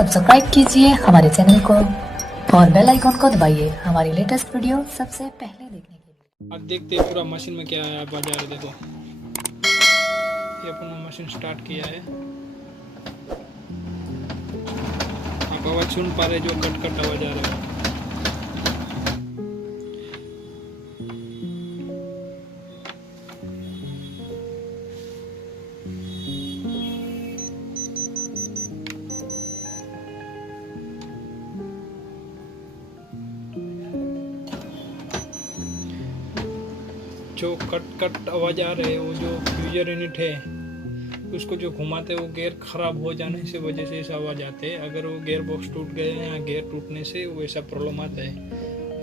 Subscribe कीजिए हमारे channel को और बेल आइकॉन को दबाइए हमारी लेटेस्ट वीडियो सबसे पहले देखने के लिए। अब देखते हैं पूरा मशीन में क्या है। बाजार देखो, ये अपना मशीन स्टार्ट किया है। आप आवाज सुन पा रहे जो कट कट आवाज आ रहा है। जो कट कट आवाज आ रहे हैं वो जो फ्यूजर यूनिट है उसको जो घुमाते हैं वो गियर खराब हो जाने से वजह से ऐसा आवाज आते हैं। अगर वो गियर बॉक्स टूट गए या गियर टूटने से वो ऐसा प्रॉब्लम आता है।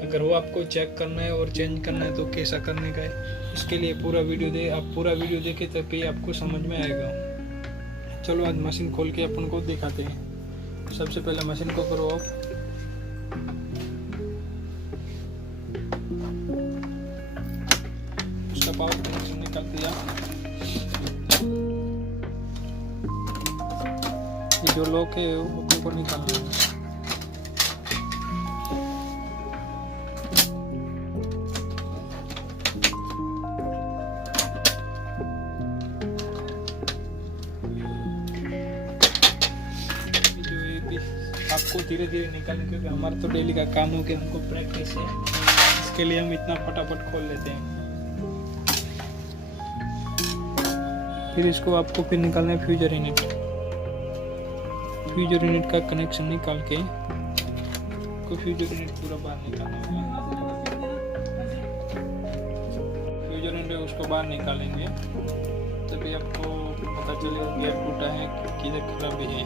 अगर वो आपको चेक करना है और चेंज करना है तो कैसा करने का है, इसके लिए पूरा वीडियो दे। आप पूरा वीडियो देखें तभी आपको समझ में आएगा। चलो आज मशीन खोल के अपन को दिखाते हैं। सबसे पहले मशीन को करो ऑफ। पावर कनेक्शन निकाल दिया। ये जो लॉक है वो अपने को निकालना है। जो ये भी आपको धीरे धीरे निकालना, क्योंकि हमारा तो डेली का काम हो गया, हमको प्रैक्टिस है, इसके लिए हम इतना फटाफट खोल लेते हैं। फिर इसको आपको फिर निकालना है फ्यूजर यूनिट। फ्यूजर यूनिट का कनेक्शन निकाल के को फ्यूजर यूनिट पूरा बाहर निकालना है। फ्यूजर यूनिट उसको बाहर निकालेंगे तभी आपको पता चलेगा गियर टूटा है किधर खराबी है।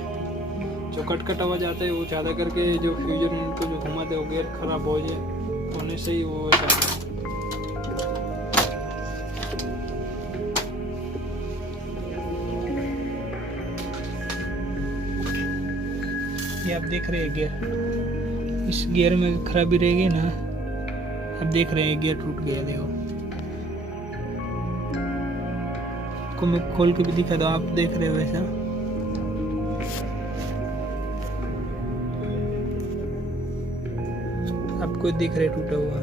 जो कट कट आवाज आता है वो ज़्यादा करके जो फ्यूजर यूनिट को जो घुमाते हैं वो गियर खराब हो जाए होने से ही वो ऐसा। ये आप देख रहे हैं गियर, इस गियर में खराबी रहेगी ना। आप देख रहे हैं गियर टूट गया, देखो। को मैं खोल के भी दिखा दो, आप देख रहे हो वैसा। आपको दिख रहा है टूटा हुआ।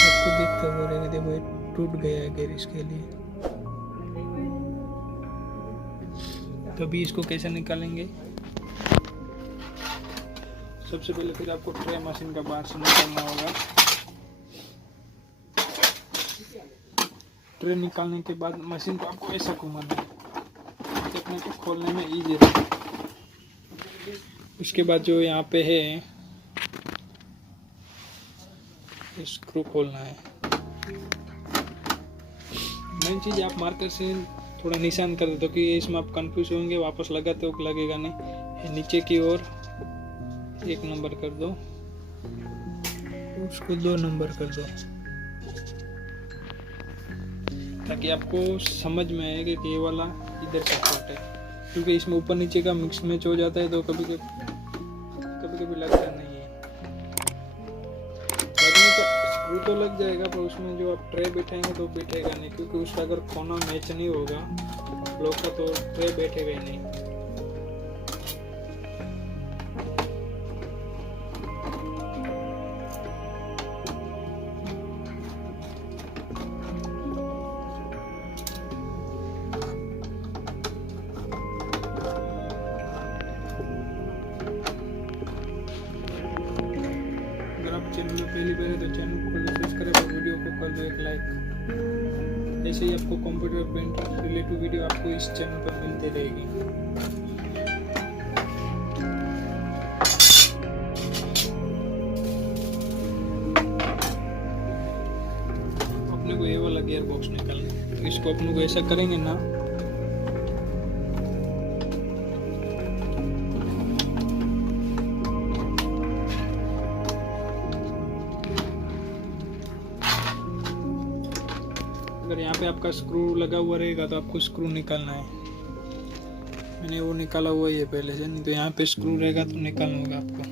आपको दिखता हो रहा है, देखो ये टूट गया है गियर। इसके लिए तो अभी इसको कैसे निकालेंगे। सबसे पहले फिर आपको ट्रे मशीन का बाहर से निकालना होगा। ट्रे निकालने के बाद मशीन को आपको ऐसा घुमाना है कि अपने को खोलने में इजी रहे। उसके बाद जो यहाँ पे है स्क्रू खोलना है। मेन चीज़ आप मार्कर से थोड़ा निशान कर दो कि इसमें आप कंफ्यूज होंगे, वापस लगाते हो लगेगा नहीं। नीचे की ओर 1 नंबर कर दो, उसको 2 नंबर कर दो, ताकि आपको समझ में आए कि ये वाला इधर का पार्ट है। क्योंकि इसमें ऊपर नीचे का मिक्स मैच हो जाता है तो कभी कभी लगता नहीं है। लगने का स्क्रू तो लग जाएगा पर उसमें जो आप ट्रे बैठाएंगे तो बैठेगा नहीं, क्योंकि उसका अगर कोना मैच नहीं होगा ब्लॉक का तो ट्रे बैठेगा ही नहीं। अगर आप चैनल में पहली बार है तो चैनल को सब्सक्राइब और वीडियो को कर दो 1 लाइक। ऐसे ही आपको कंप्यूटर पेंट रिलेटेड वीडियो आपको इस चैनल पर मिलती रहेगी। अपने को ये वाला गियर बॉक्स निकालना है, तो इसको अपने को ऐसा करेंगे ना, अगर यहाँ पे आपका स्क्रू लगा हुआ रहेगा तो आपको स्क्रू निकालना है। मैंने वो निकाला हुआ ही है पहले से, नहीं तो यहाँ पे स्क्रू रहेगा तो निकालना होगा आपको।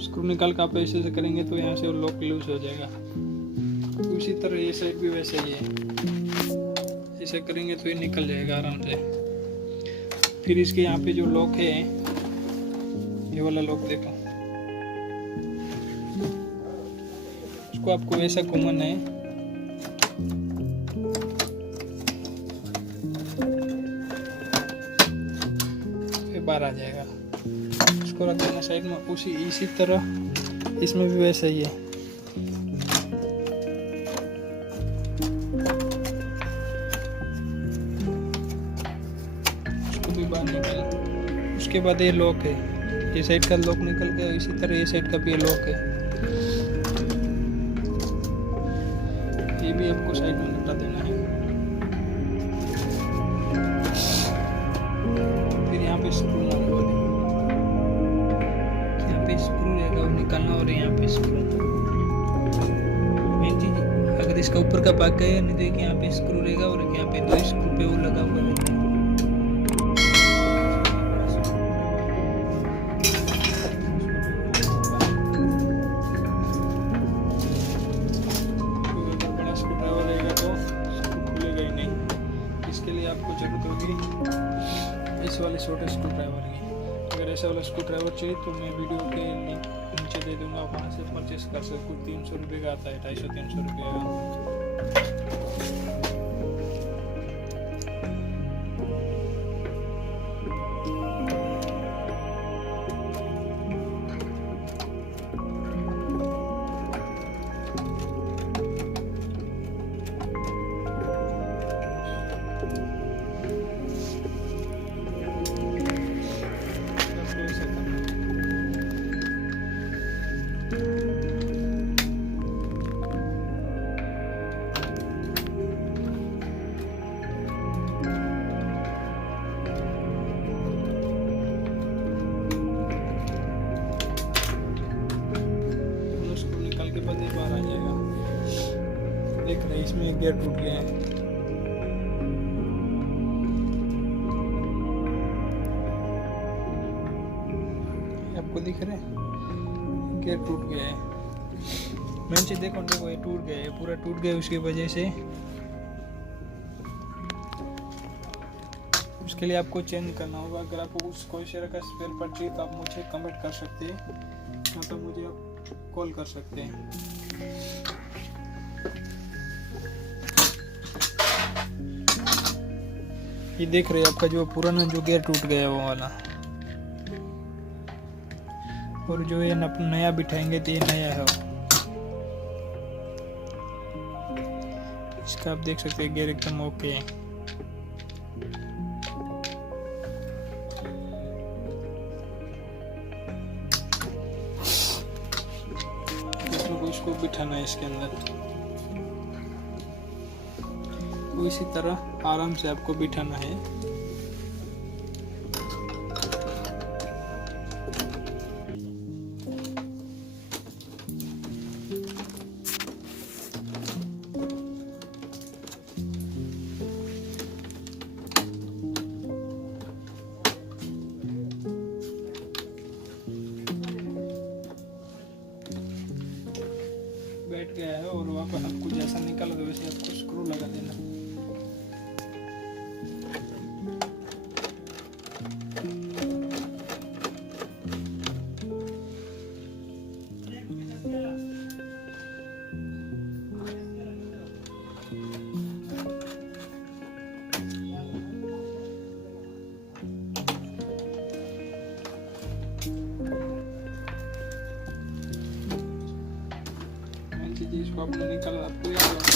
स्क्रू निकाल कर आप ऐसे से करेंगे तो यहाँ से लॉक लूज हो जाएगा। उसी तरह ये साइड भी वैसे ही है, ऐसे करेंगे तो ये निकल जाएगा आराम से। फिर इसके यहाँ पे जो लॉक है, ये वाला लॉक देखो, इसको आपको वैसा घुमाना है, फिर बाहर आ जाएगा। इसको रख देना साइड में। इसी तरह इसमें भी वैसा ही है। इसको भी बाहर निकल। उसके बाद ये लॉक है, ये साइड का लॉक निकल गया। इसी तरह ये साइड का भी लॉक है, ये भी आपको साइड में निकला देना है। फिर यहाँ पे स्क्रू लगा देना, यहाँ पे स्क्रू रहेगा वो निकालना, और यहाँ पे स्क्रू। मेन चीज, अगर इसका ऊपर का भाग गया नहीं तो यहाँ पे स्क्रू रहेगा, और यहाँ पे 2 स्क्रू पे वो लगा हुआ रहता है। इसके लिए आपको जरूरत होगी इस वाले छोटे स्क्रू ड्राइवर की। अगर ऐसा वाला स्क्रू ड्राइवर चाहिए तो मैं वीडियो के लिंक नीचे दे दूंगा, वहाँ से परचेस कर सकते हो। 300 रुपये का आता है, 250-300 रुपये का। बाहर आ जाएगा। देख रहे हैं इसमें गियर टूट गया है। आपको दिख रहा है गियर टूट गया है। मेन चीज देखो ये टूट गया है, पूरा टूट गया। उसकी वजह से उसके लिए आपको चेंज करना होगा। अगर आपको उस Kyocera का स्पेयर पार्ट चाहिए तो आप मुझे कमेंट कर सकते हैं, मतलब मुझे आप कॉल कर सकते हैं। ये देख रहे हैं आपका जो पुराना जो गियर टूट गया वो वाला, और जो ये नया बिठाएंगे तो ये नया है। इसका आप देख सकते हैं गियर एकदम ओके है। इसको बिठाना है इसके अंदर, तो इसी तरह आराम से आपको बिठाना है। बैठ गया है, और वहाँ पर आपको जैसा निकालोगे वैसे आपको स्क्रू लगा देना। इसको आपने निकाला, आपको याद होगा।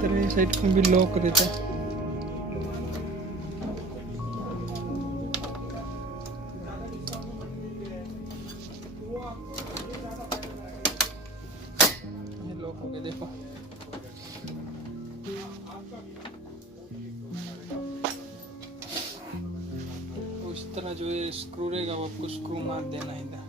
तरह ये साइड में भी लॉक रहता है। ये लॉक हो गया, देखो। उस तरह जो ये स्क्रू रहेगा वो आपको स्क्रू मार देना है इधर।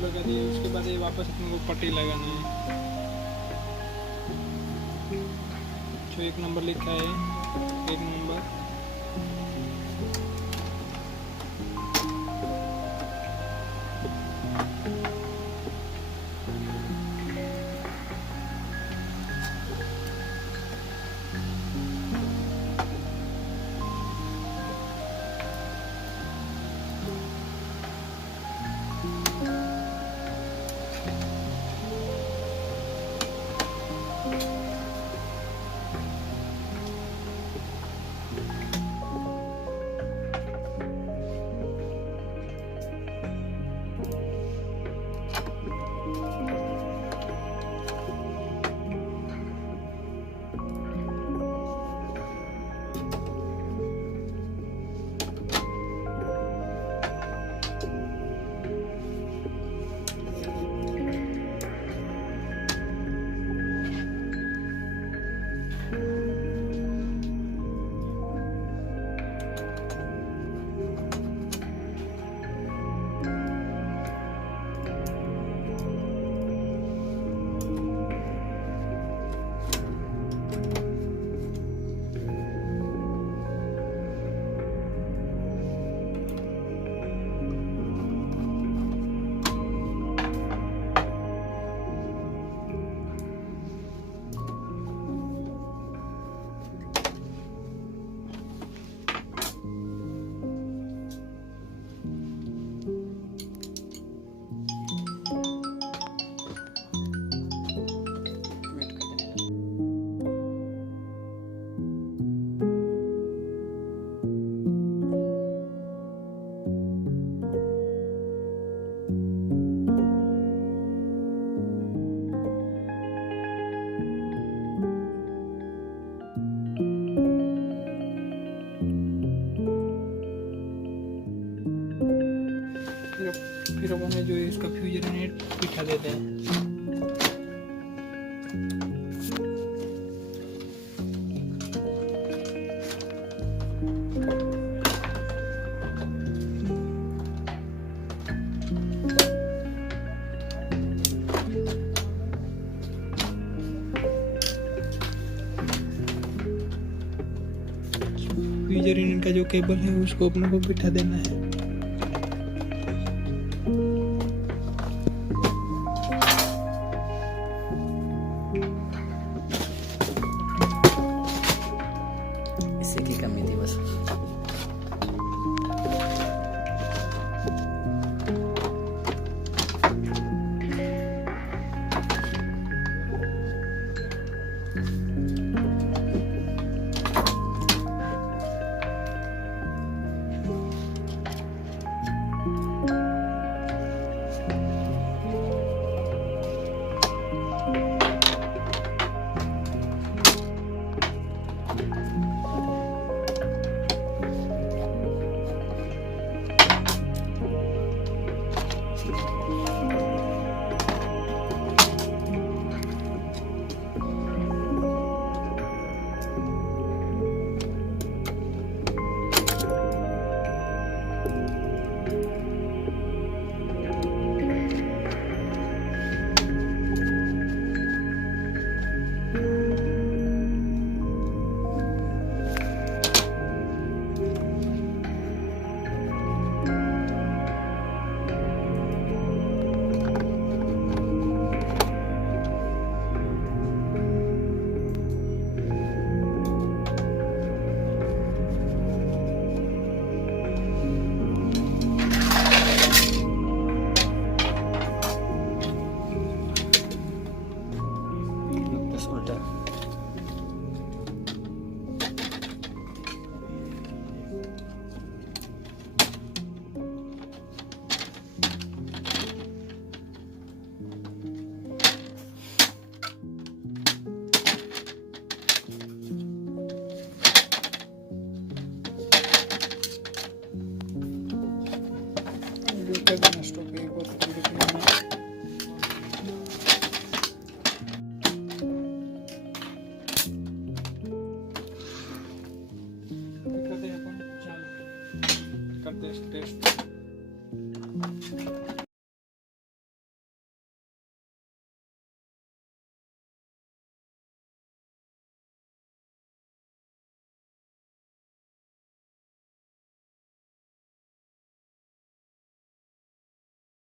लगा दिए, उसके बाद ये वापस अपने को पट्टी लगाना है। जो 1 नंबर लिखा है, 1 नंबर। फिर अपन जो है इसका फ्यूजर यूनिट बिठा देते हैं। फ्यूजर यूनिट का जो केबल है उसको अपने को बिठा देना है। इसी की कमी थी बस। कर देना स्टॉप एक बार फिर देखना। करते हैं अपन, चलो करते हैं टेस्ट।